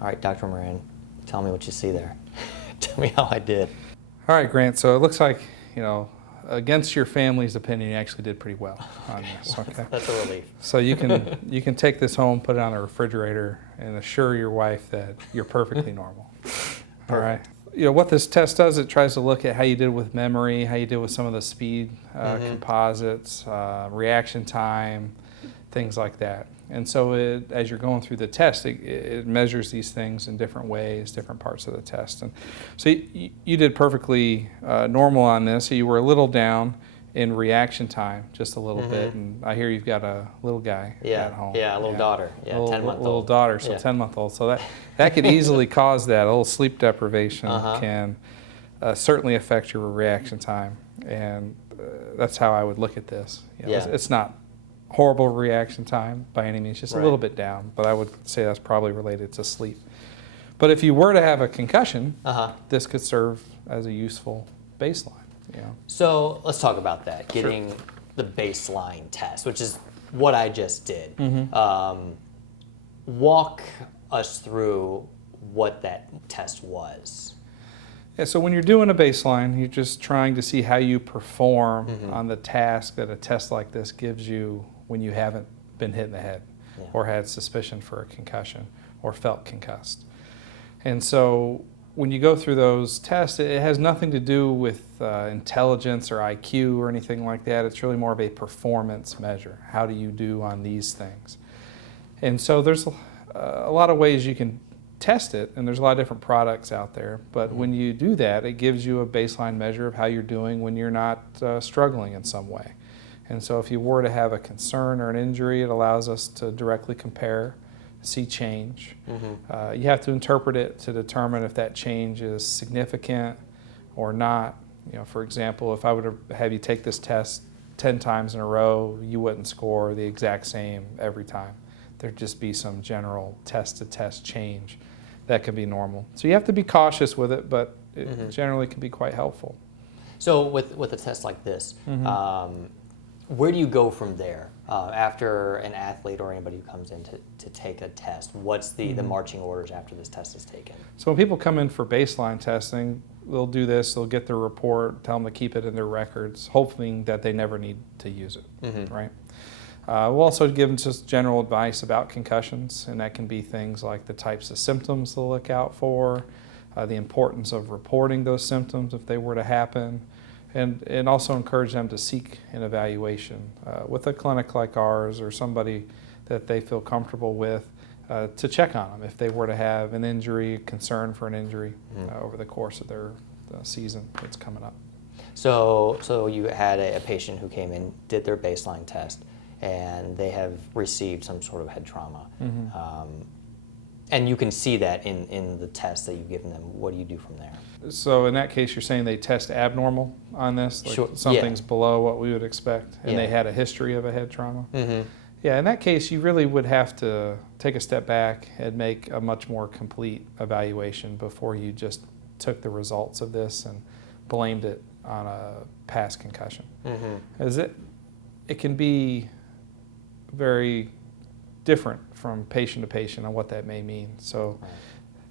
All right, Dr. Moran, tell me what you see there. Tell me how I did. All right, Grant, so it looks like, against your family's opinion, you actually did pretty well on this, okay? That's a relief. So you can take this home, put it on a refrigerator, and assure your wife that you're perfectly normal. All right. What this test does, it tries to look at how you did with memory, how you did with some of the speed composites, reaction time, things like that. And so as you're going through the test, it measures these things in different ways, different parts of the test. And so you did perfectly normal on this. So you were a little down in reaction time, just a little bit. And I hear you've got a little guy at home. Yeah, a little daughter. Yeah, 10-month-old. Little daughter, so 10-month-old. So that could easily cause that. A little sleep deprivation can certainly affect your reaction time. And that's how I would look at this. It's not horrible reaction time by any means, just a little bit down, but I would say that's probably related to sleep. But if you were to have a concussion, this could serve as a useful baseline. So let's talk about that, getting the baseline test, which is what I just did. Walk us through what that test was. Yeah, so when you're doing a baseline, you're just trying to see how you perform on the task that a test like this gives you when you haven't been hit in the head or had suspicion for a concussion or felt concussed. And so when you go through those tests, it has nothing to do with intelligence or IQ or anything like that. It's really more of a performance measure. How do you do on these things? And so there's a lot of ways you can test it, and there's a lot of different products out there. But when you do that, it gives you a baseline measure of how you're doing when you're not struggling in some way. And so if you were to have a concern or an injury, it allows us to directly compare, see change. You have to interpret it to determine if that change is significant or not. For example, if I were to have you take this test 10 times in a row, you wouldn't score the exact same every time. There'd just be some general test-to-test change that can be normal. So you have to be cautious with it, but it generally can be quite helpful. So with a test like this, where do you go from there? After an athlete or anybody who comes in to take a test, what's the marching orders after this test is taken? So when people come in for baseline testing, they'll do this, they'll get their report, tell them to keep it in their records, hoping that they never need to use it, right? We'll also give them just general advice about concussions, and that can be things like the types of symptoms to look out for, the importance of reporting those symptoms if they were to happen, and also encourage them to seek an evaluation with a clinic like ours or somebody that they feel comfortable with to check on them if they were to have an injury, concern for an injury over the course of their season that's coming up. So you had a patient who came in, did their baseline test, and they have received some sort of head trauma. And you can see that in the test that you've given them. What do you do from there? So in that case, you're saying they test abnormal on this? Like something's below what we would expect, and they had a history of a head trauma? Yeah, in that case, you really would have to take a step back and make a much more complete evaluation before you just took the results of this and blamed it on a past concussion. As it can be very different from patient to patient on what that may mean. So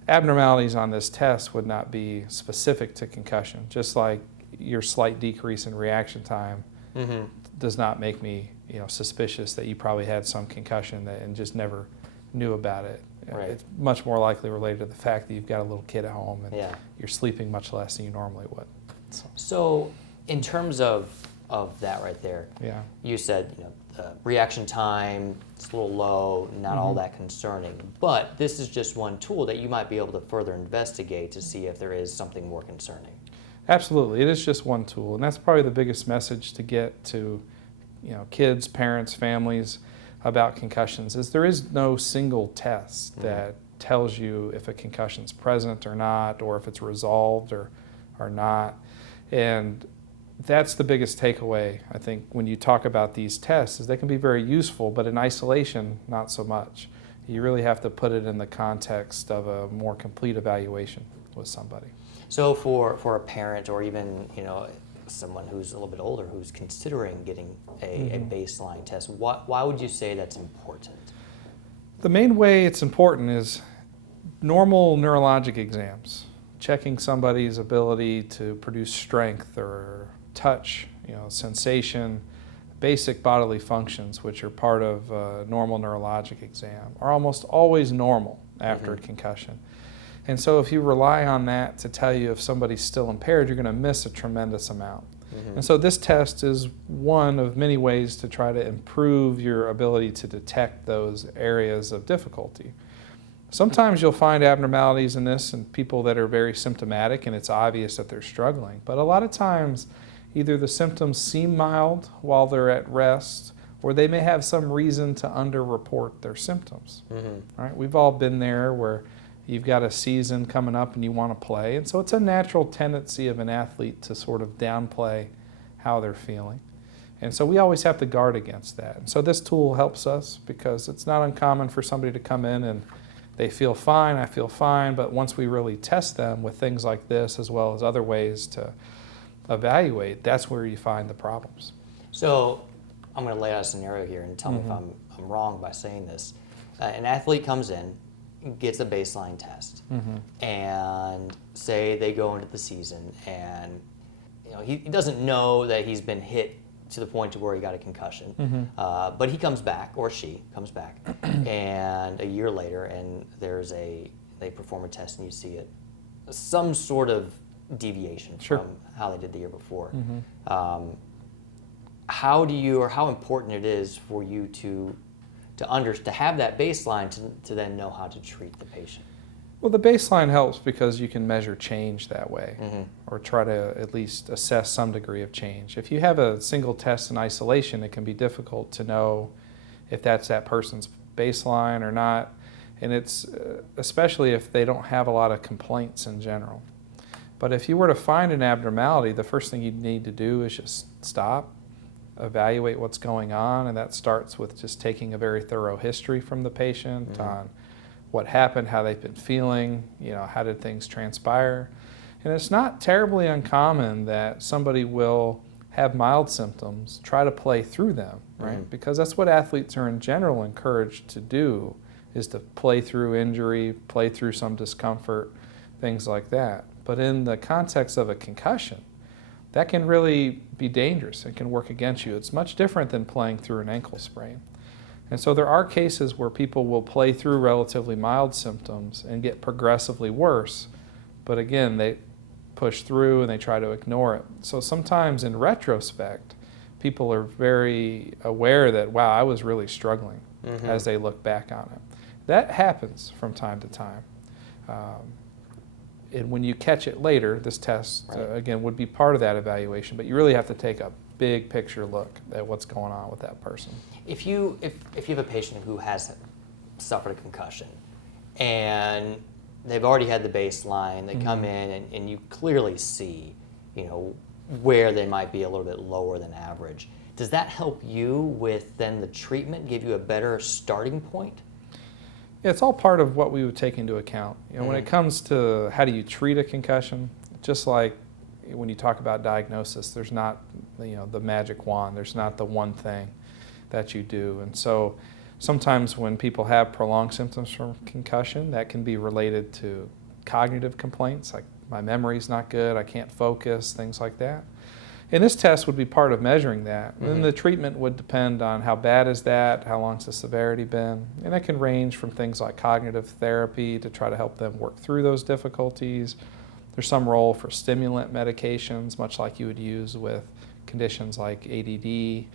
abnormalities on this test would not be specific to concussion, just like your slight decrease in reaction time does not make me suspicious that you probably had some concussion and just never knew about it. It's much more likely related to the fact that you've got a little kid at home and you're sleeping much less than you normally would. So in terms of that right there, you said reaction time, it's a little low, not all that concerning, but this is just one tool that you might be able to further investigate to see if there is something more concerning. Absolutely, it is just one tool, and that's probably the biggest message to get to kids, parents, families about concussions is there is no single test that tells you if a concussion is present or not, or if it's resolved or not. And that's the biggest takeaway, I think, when you talk about these tests, is they can be very useful, but in isolation, not so much. You really have to put it in the context of a more complete evaluation with somebody. So for a parent or even someone who's a little bit older who's considering getting a baseline test, why would you say that's important? The main way it's important is normal neurologic exams, checking somebody's ability to produce strength or touch, sensation, basic bodily functions, which are part of a normal neurologic exam, are almost always normal after a concussion. And so if you rely on that to tell you if somebody's still impaired, you're going to miss a tremendous amount. And so this test is one of many ways to try to improve your ability to detect those areas of difficulty. Sometimes you'll find abnormalities in this in people that are very symptomatic and it's obvious that they're struggling. But a lot of times, either the symptoms seem mild while they're at rest, or they may have some reason to underreport their symptoms. Right? We've all been there where you've got a season coming up and you want to play. And so it's a natural tendency of an athlete to sort of downplay how they're feeling. And so we always have to guard against that. And so this tool helps us because it's not uncommon for somebody to come in and they feel fine, I feel fine, but once we really test them with things like this as well as other ways to evaluate, that's where you find the problems. So I'm going to lay out a scenario here and tell me if I'm wrong by saying this. An athlete comes in, gets a baseline test, and say they go into the season and he doesn't know that he's been hit to the point to where he got a concussion, but he comes back, or she comes back, and a year later, and they perform a test and you see some sort of deviation from how they did the year before. How important it is for you to have that baseline to then know how to treat the patient? Well, the baseline helps because you can measure change that way, or try to at least assess some degree of change. If you have a single test in isolation, it can be difficult to know if that's that person's baseline or not, and it's especially if they don't have a lot of complaints in general. But if you were to find an abnormality, the first thing you need to do is just stop, evaluate what's going on, and that starts with just taking a very thorough history from the patient on what happened, how they've been feeling, how did things transpire. And it's not terribly uncommon that somebody will have mild symptoms, try to play through them, right? Because that's what athletes are in general encouraged to do, is to play through injury, play through some discomfort, things like that. But in the context of a concussion, that can really be dangerous. It can work against you. It's much different than playing through an ankle sprain. And so there are cases where people will play through relatively mild symptoms and get progressively worse, but again, they push through and they try to ignore it. So sometimes in retrospect, people are very aware that, wow, I was really struggling as they look back on it. That happens from time to time. And when you catch it later, this test, again, would be part of that evaluation, but you really have to take a big picture look at what's going on with that person. If you have a patient who has suffered a concussion and they've already had the baseline, they come in and you clearly see, where they might be a little bit lower than average. Does that help you with then the treatment, give you a better starting point? Yeah, it's all part of what we would take into account. When it comes to how do you treat a concussion, just like when you talk about diagnosis, there's not the magic wand. There's not the one thing that you do. And so sometimes when people have prolonged symptoms from concussion, that can be related to cognitive complaints, like my memory's not good, I can't focus, things like that. And this test would be part of measuring that. And then the treatment would depend on how bad is that, how long's the severity been. And that can range from things like cognitive therapy to try to help them work through those difficulties. There's some role for stimulant medications, much like you would use with conditions like ADD,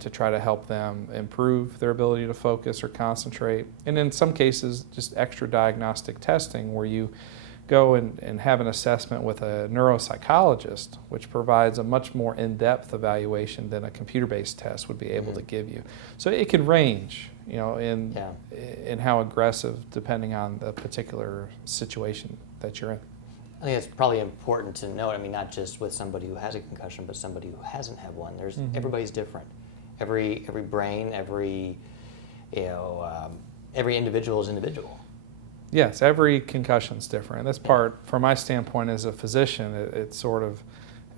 to try to help them improve their ability to focus or concentrate. And in some cases, just extra diagnostic testing where you go and have an assessment with a neuropsychologist, which provides a much more in-depth evaluation than a computer-based test would be able to give you. So it can range, in how aggressive, depending on the particular situation that you're in. I think it's probably important to note, not just with somebody who has a concussion, but somebody who hasn't had one. Everybody's different. Every brain, every individual is individual. Yes, every concussion's different. That's part, from my standpoint as a physician, it's sort of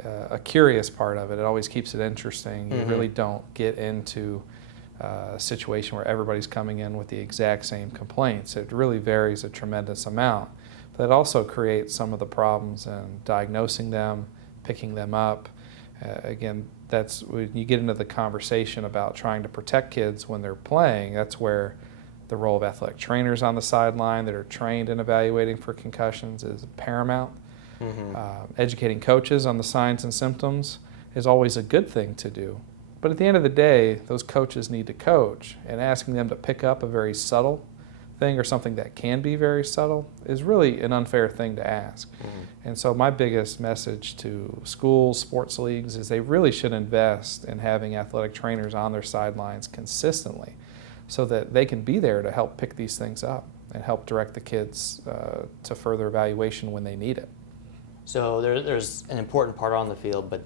a curious part of it. It always keeps it interesting. You really don't get into situation where everybody's coming in with the exact same complaints. It really varies a tremendous amount. But it also creates some of the problems in diagnosing them, picking them up. Again, that's when you get into the conversation about trying to protect kids when they're playing. That's where the role of athletic trainers on the sideline that are trained in evaluating for concussions is paramount. Educating coaches on the signs and symptoms is always a good thing to do. But at the end of the day, those coaches need to coach, and asking them to pick up a very subtle thing or something that can be very subtle is really an unfair thing to ask. And so my biggest message to schools, sports leagues, is they really should invest in having athletic trainers on their sidelines consistently so that they can be there to help pick these things up and help direct the kids to further evaluation when they need it. So there's an important part on the field, but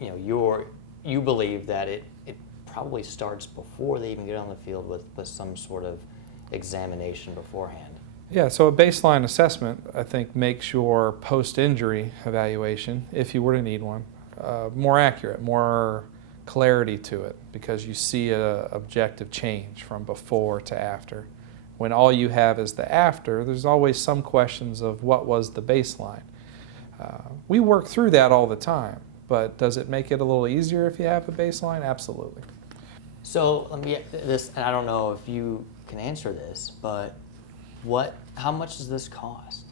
you know, you believe that it probably starts before they even get on the field with some sort of examination beforehand. Yeah, so a baseline assessment, I think, makes your post-injury evaluation, if you were to need one, more accurate, more clarity to it, because you see an objective change from before to after. When all you have is the after, there's always some questions of what was the baseline. We work through that all the time, but does it make it a little easier if you have a baseline? Absolutely. So let me this, and I don't know if you can answer this, but how much does this cost?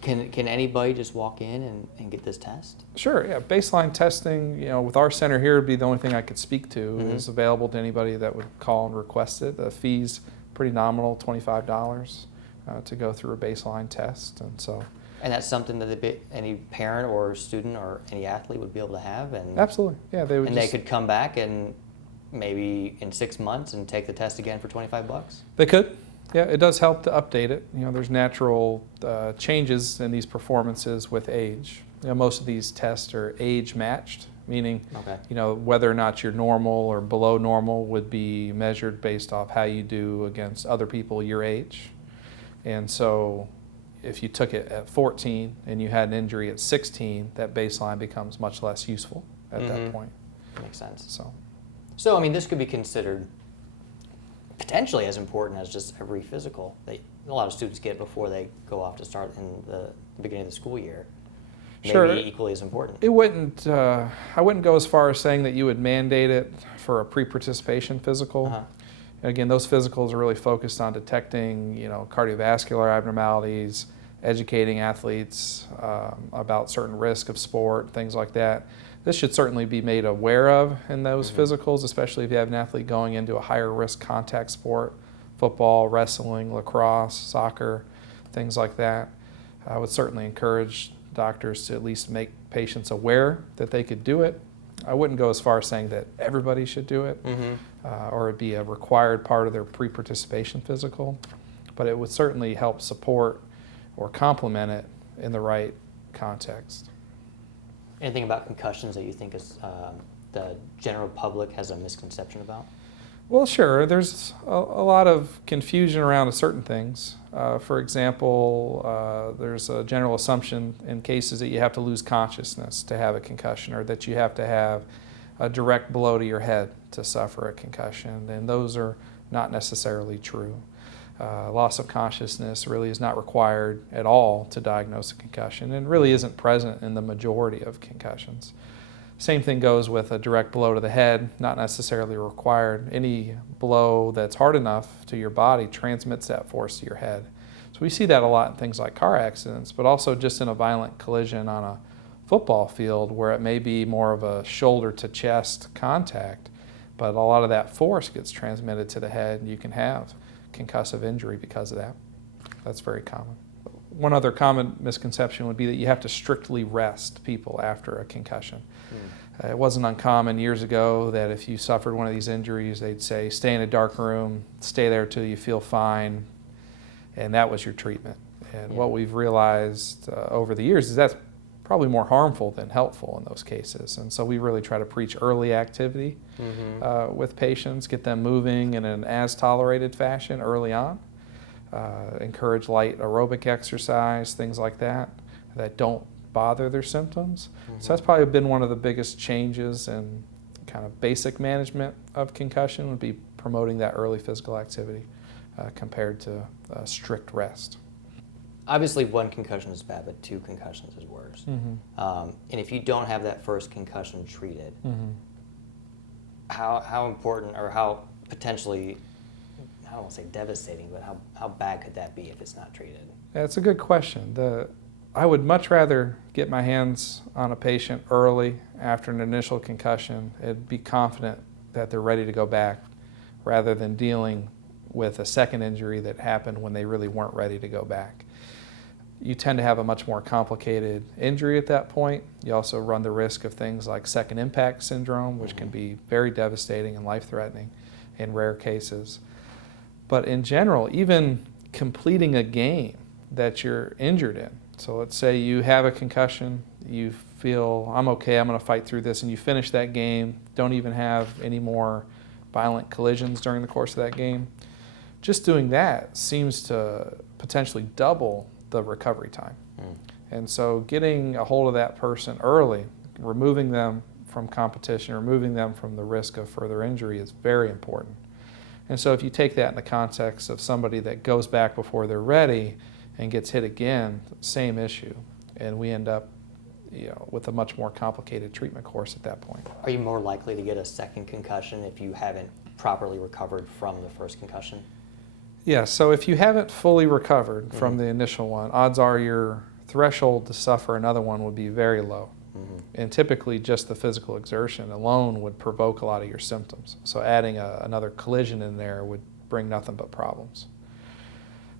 Can anybody just walk in and get this test? Sure, yeah. Baseline testing, with our center here, would be the only thing I could speak to. Is available to anybody that would call and request it. The fee's pretty nominal, $25 to go through a baseline test, and so. And that's something that any parent or student or any athlete would be able to have, and absolutely, yeah, they would. And they could come back and maybe in 6 months and take the test again for $25. They could. Yeah, it does help to update it. There's natural changes in these performances with age. Most of these tests are age matched, meaning whether or not you're normal or below normal would be measured based off how you do against other people your age. And so if you took it at 14 and you had an injury at 16, that baseline becomes much less useful at that point. Makes sense. So I mean, this could be considered potentially as important as just every physical that a lot of students get before they go off to start in the beginning of the school year. Maybe equally as important. It wouldn't. I wouldn't go as far as saying that you would mandate it for a pre-participation physical. Again, those physicals are really focused on detecting, cardiovascular abnormalities, educating athletes about certain risk of sport, things like that. This should certainly be made aware of in those physicals, especially if you have an athlete going into a higher risk contact sport, football, wrestling, lacrosse, soccer, things like that. I would certainly encourage doctors to at least make patients aware that they could do it. I wouldn't go as far as saying that everybody should do it or it'd be a required part of their pre-participation physical, but it would certainly help support or complement it in the right context. Anything about concussions that you think is the general public has a misconception about? Well, sure. There's a lot of confusion around certain things. For example, there's a general assumption in cases that you have to lose consciousness to have a concussion, or that you have to have a direct blow to your head to suffer a concussion, and those are not necessarily true. Loss of consciousness really is not required at all to diagnose a concussion, and really isn't present in the majority of concussions. Same thing goes with a direct blow to the head, not necessarily required. Any blow that's hard enough to your body transmits that force to your head. So we see that a lot in things like car accidents, but also just in a violent collision on a football field where it may be more of a shoulder to chest contact, but a lot of that force gets transmitted to the head, and you can have concussive injury because of that. That's very common. One other common misconception would be that you have to strictly rest people after a concussion. It wasn't uncommon years ago that if you suffered one of these injuries, they'd say, stay in a dark room, stay there till you feel fine, and that was your treatment. And what we've realized over the years is that's probably more harmful than helpful in those cases. And so we really try to preach early activity with patients, get them moving in an as tolerated fashion early on, encourage light aerobic exercise, things like that don't bother their symptoms. So that's probably been one of the biggest changes in kind of basic management of concussion, would be promoting that early physical activity compared to strict rest. Obviously, one concussion is bad, but two concussions is worse. And if you don't have that first concussion treated, how important or how potentially, I don't want to say devastating, but how bad could that be if it's not treated? That's a good question. I would much rather get my hands on a patient early after an initial concussion and be confident that they're ready to go back rather than dealing with a second injury that happened when they really weren't ready to go back. You tend to have a much more complicated injury at that point. You also run the risk of things like second impact syndrome, which can be very devastating and life-threatening in rare cases. But in general, even completing a game that you're injured in, so let's say you have a concussion, you feel, I'm okay, I'm going to fight through this, and you finish that game, don't even have any more violent collisions during the course of that game. Just doing that seems to potentially double the recovery time. And so getting a hold of that person early, removing them from competition, removing them from the risk of further injury is very important. And so if you take that in the context of somebody that goes back before they're ready and gets hit again, same issue. And we end up with a much more complicated treatment course at that point. Are you more likely to get a second concussion if you haven't properly recovered from the first concussion? Yeah, so if you haven't fully recovered from the initial one, odds are your threshold to suffer another one would be very low. And typically just the physical exertion alone would provoke a lot of your symptoms. So adding another collision in there would bring nothing but problems.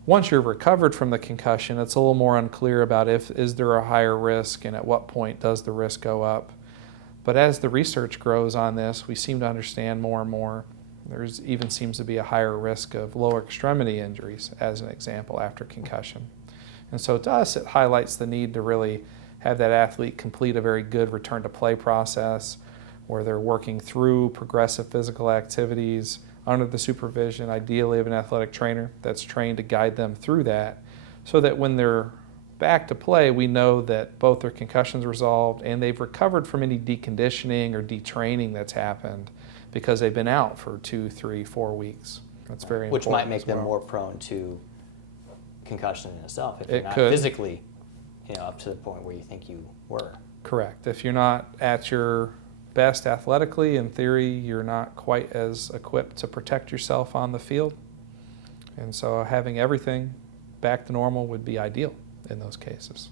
Once you're recovered from the concussion, it's a little more unclear about is there a higher risk and at what point does the risk go up. But as the research grows on this, we seem to understand more and more. There's even seems to be a higher risk of lower extremity injuries, as an example, after concussion. And so to us, it highlights the need to really have that athlete complete a very good return to play process where they're working through progressive physical activities under the supervision, ideally of an athletic trainer that's trained to guide them through that, so that when they're back to play, we know that both their concussions resolved and they've recovered from any deconditioning or detraining that's happened because they've been out for 2, 3, 4 weeks. That's very important. Which might make them more prone to concussion in itself if you're not could. Physically up to the point where you think you were. Correct. If you're not at your best athletically, in theory, you're not quite as equipped to protect yourself on the field. And so having everything back to normal would be ideal in those cases.